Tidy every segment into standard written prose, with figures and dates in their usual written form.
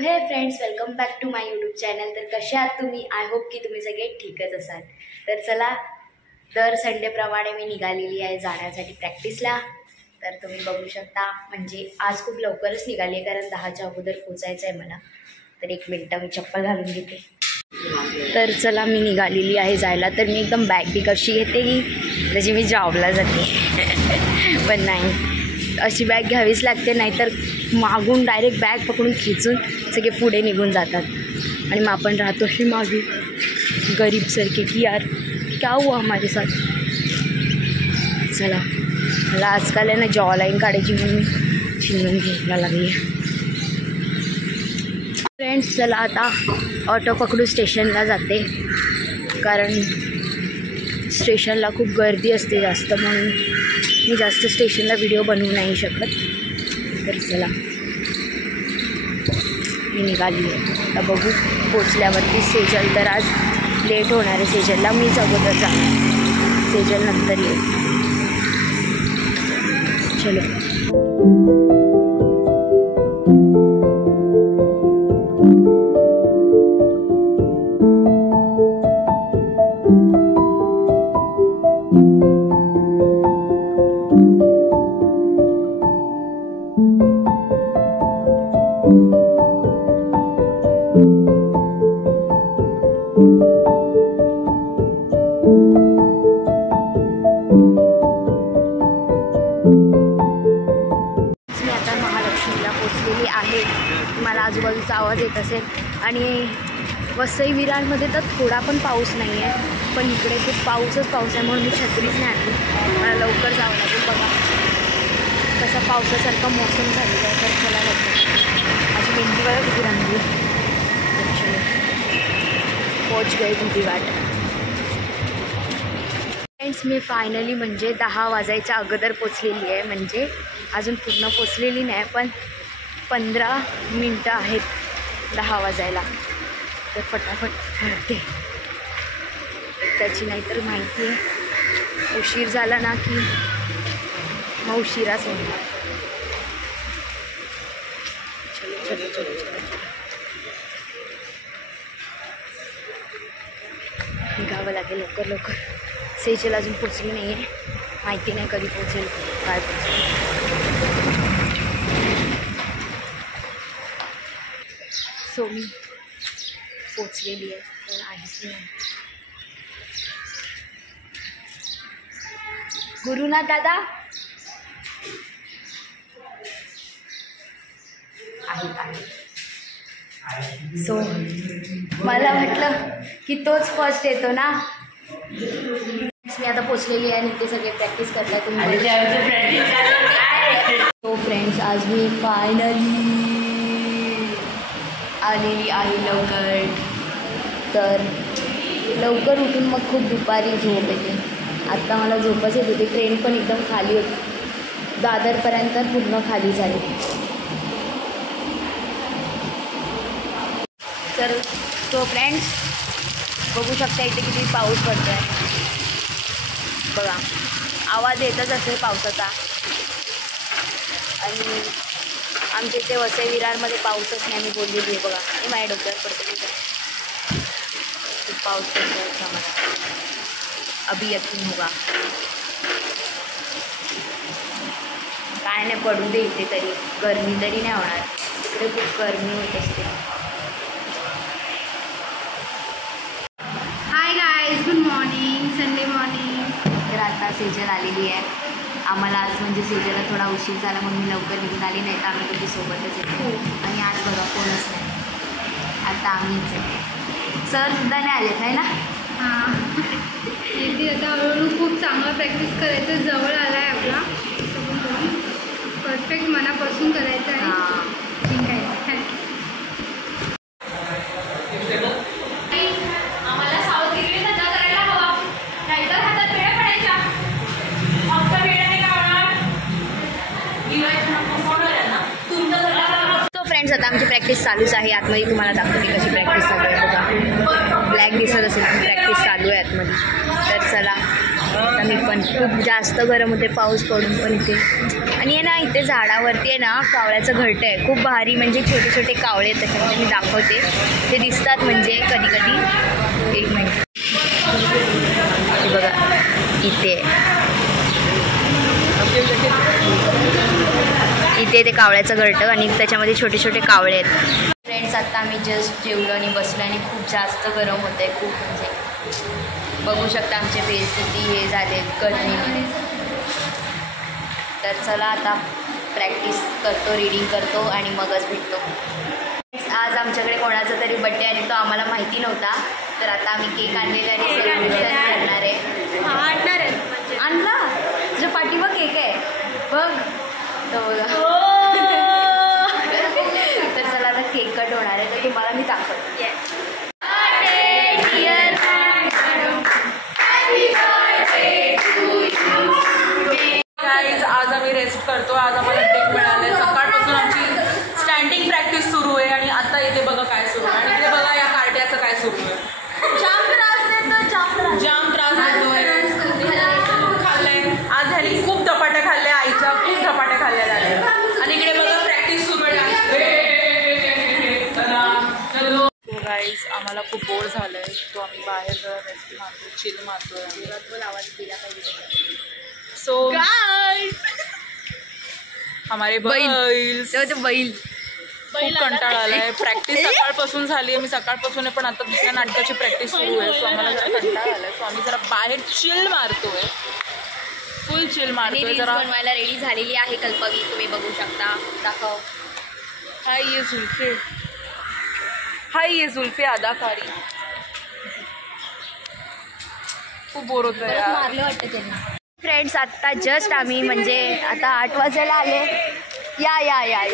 हे friends, welcome back to my YouTube channel. तर कसे आहात तुम्ही? आय होप की तुम्ही सगळे ठीकच असाल. तर चला, दर संडेप्रमाणे मी निघालेली आहे जाण्यासाठी प्रॅक्टिसला. तर तुम्ही बघू शकता, म्हणजे आज खूप लवकरच निघाली आहे कारण 10च्या अगोदर पोचायचं आहे मला. तर 1 मिनटं मी चप्पल घालून घेते. तर चला, मी निघालेली आहे जायला. तर मी एकदम बॅग बी कशी घेते की जशी मी जॉबला जाते पण नाही, अशी बॅग घ्यावीच लागते, नाहीतर मागून डायरेक्ट बॅग पकडून खिचून सगळे पुढे निघून जातात आणि मग आपण राहतो हे मागे गरीबसारखे की यार क्या हुआ हमारे साथ. चला, मला आजकाल आहे ना जॉ लाईन काढायची म्हणून मी शिंगण घ्यायला लागली आहे. फ्रेंड्स, चला आता ऑटो पकडू स्टेशनला जाते, कारण स्टेशनला खूप गर्दी असते जास्त, म्हणून मी जास्त स्टेशनला व्हिडिओ बनवू नाही शकत. तर चला, मी निघाली आहे. आता बघू पोचल्यावरती सेजल, तर आज लेट होणार आहे सेजलला. मीच अगोदर जाणार, सेजल नंतर येईल. चलो. आहे, मला आजूबाजूचा आवाज येत असेल. आणि वसई विरारमध्ये तर थोडा पण पाऊस नाही आहे, पण इकडे खूप पाऊस आहे, म्हणून मी छत्रीच नाही आणली. मला लवकर जावं लागेल. बघा कसा पावसासारखा मोसम झालेला आहे. तर चला लवकर, माझी मेहंदी बघा किती रंगली. पोच गई तुझी वाट. फ्रेंड्स, मी फायनली म्हणजे 10 वाजायच्या अगोदर पोचलेली आहे. म्हणजे अजून पूर्ण पोचलेली नाही, पण 15 मिनटं आहेत 10 वाजायला. तर फटाफट भरते त्याची, नाहीतर माहिती आहे उशीर झाला ना की मग उशिराच होणार. चलो चलो चलो चलो निघावं लागेल लवकर लवकर. सेजल अजून पोचली नाही आहे, माहिती नाही कधी पोचेल काय पोचेल. सो मी पोचलेली आहे, तर आहेच नाही. गुरुनाथ दादा आहे. सो मला म्हटलं की तोच फर्स्ट येतो ना. मी आता पोचलेली आहे आणि ते सगळे प्रॅक्टिस करतात तुम्ही. सो फ्रेंड्स, आज मी फायनली आलेली आहे लवकर. तर लवकर उठून मग खूप दुपारी झोप येते. आत्ता मला झोपच येत होती. ट्रेन पण एकदम खाली होती, दादरपर्यंत पूर्ण खाली झाली. तर सो फ्रेंड्स, बघू शकता इथे किती पाऊस पडतो आहे. बघा, आवाज येतच असेल पावसाचा. आणि आमच्या इथे वसई विरारमध्ये पाऊसच नाही, मी बोललेली आहे. बघा, हे माझ्या डोक्यावर पडतो तिथे खूप पाऊस पडतो आहे आम्हाला. अभी यकीन होगा. काय नाही, पडू दे इथे तरी, गरमी तरी नाही होणार. इकडे खूप गरमी होत असते. Hi guys, good morning, Sunday morning. तर आता सेजल आलेली आहे. आम्हाला आज म्हणजे सेजलला थोडा उशीर झाला म्हणून मी लवकर निघून आली, नाही तर आम्ही दोघी सोबतच येतो. आणि आज बघा कोणच नाही, आता आम्हीच आहे. सर सुद्धा नाही आलेत आहे ना. हां, येते आता हळूहळू. खूप चांगला प्रॅक्टिस करायचं, जवळ आला आहे आपला. परफेक्ट मनापासून करायचं आहे, जिंकायचं. आम्हाला साऊथ इकडे धंदा करायला हवा, नाहीतर हातात वेळ पडायच्या. फक्त वेळाने काढणार तो फ्रेंड्स, आता आमची प्रॅक्टिस चालूच आहे. आतमध्ये तुम्हाला दाखवते कशी प्रॅक्टिस चालू आहे. बघा, ब्लॅक दिसत असेल, प्रॅक्टिस चालू आहे आतमध्ये. तर चला, आता मी पण खूप जास्त गरम होते पाऊस पडून, पण इथे आणि आहे ना इथे झाडावरती आहे ना कावळ्याचं घरटं आहे, खूप भारी, म्हणजे छोटे छोटे कावळे आहेत त्याच्यामध्ये. मी दाखवते, ते दिसतात म्हणजे कधी कधी. एक मिनिट, हे बघा इथे इथे ते कावळ्याचं घरटं आणि त्याच्यामध्ये छोटे छोटे कावळे आहेत. फ्रेंड्स, आता आम्ही जस्ट जेवलो आणि बसलो आणि खूप जास्त गरम होतं आहे, खूप म्हणजे बघू शकता आमचे फेस किती हे झाले गरमीने. तर चला आता प्रॅक्टिस करतो, रीडिंग करतो आणि मगच भेटतो. आज आमच्याकडे कोणाचा तरी बड्डे आणि तो आम्हाला माहिती नव्हता, तर आता आम्ही केक आणलेला आणि सेलिब्रेशन करणार आहे. आणला तुझ्या पाठीवर केक आहे बघ, तो बघा. तर चला आता केक कट होणार आहे, तर तुम्हाला मी दाखवते. गाईज, आज आम्ही रेस्ट करतो. आज आम्हाला ब्रेक मिळाला आहे. सकाळपासून आमची स्टँडिंग प्रॅक्टिस सुरू आहे आणि आता इथे बघा काय सुरू आहे आणि इथे बघा या कार्ट्याचं काय सुरू आहे. जाम त्रास देतोय. खाल्लंय आज ह्यानी खूप धपाट्या खाल्ल्या, आईच्या खूप धपाट्या खाल्ल्या झाल्या आणि इकडे बघा प्रॅक्टिस सुरू आहे. गाईज, आम्हाला खूप बोर झालंय, तो आम्ही बाहेर रेस्ट मारतो, चिल मारतोय. आवाज दिला पाहिजे. सो हमारे बैल खूप कंटाळा आलाय. प्रॅक्टिस सकाळपासून झाली आहे, मी सकाळपासून आहे, पण आता दुसऱ्या नाटकाची प्रॅक्टिस सुरू आहे. सो आम्हाला जरा कंटाळा आलाय, सो आम्ही जरा बाहेर चिल मारतोय, फुल चिल मारतोय. जरा बनवायला रेडी झालेली आहे कल्पवी, तुम्ही बघू शकता. दाखव. हाय ये जुल्फे अदाकारी. खूप बोर होत आहे यार. मारलं वाटतं त्याने. फ्रेंड्स, आत्ता जस्ट आम्ही म्हणजे आता 8 वाजायला आले. या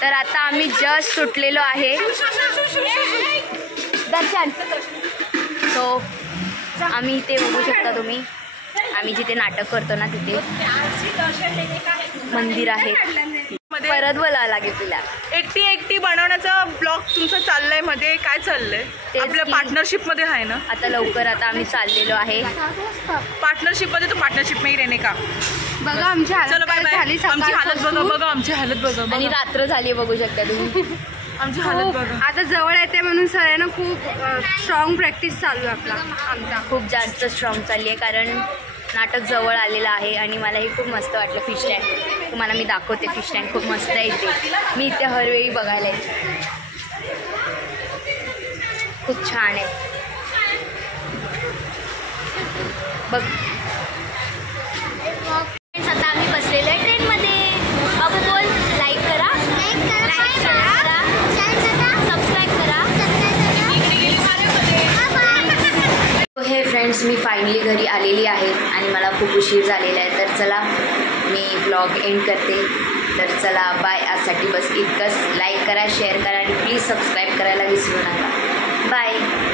तर आता आम्ही जस्ट सुटलेलो आहे दर्शन. सो आम्ही इथे बघू शकता तुम्ही, आम्ही जिथे नाटक करतो ना तिथे मंदिर आहे. परत बोलावं लागेल तुला. एकटी बनवण्याचा ब्लॉग तुमचा चाललाय मध्ये, काय चाललंय? आपल्या पार्टनरशिप मध्ये आहे ना आता लवकर आता आम्ही चाललेलो आहे पार्टनरशिप मध्ये. तो पार्टनरशिप नाही रेने का बघा आमची चलो बाय बाय. आमची हालत बघा आमची हालत बघा. आणि रात्र झाली बघू शकता तुम्ही. आमची हालत बघा. आता जवळ येते म्हणून सगळ्यांना खूप स्ट्रॉंग प्रॅक्टिस चालू आहे आमचा. खूप जास्त स्ट्रॉंग चालली आहे कारण नाटक जवळ आलेलं आहे आणि मला हे खूप मस्त वाटलं. फिश टँक तुम्हाला मी दाखवते. फिश टँक खूप मस्त आहे इथे, मी इथे हरवेळी बघायला येते. खूप छान आहे बघ. आता आम्ही बसलेलो आहे ट्रेनमध्ये. अबू बोल, लाईक करा, सबस्क्राईब करा. हे फ्रेंड्स, मी फायनली घरी आलेली आहे आणि मला खूप उशीर झालेला आहे. तर चला मी व्लॉग एंड करते. तर चला बाय. आजसाठी बस इतकंच. लाईक करा, शेअर करा आणि प्लीज सबस्क्राईब करायला विसरू नका. बाय.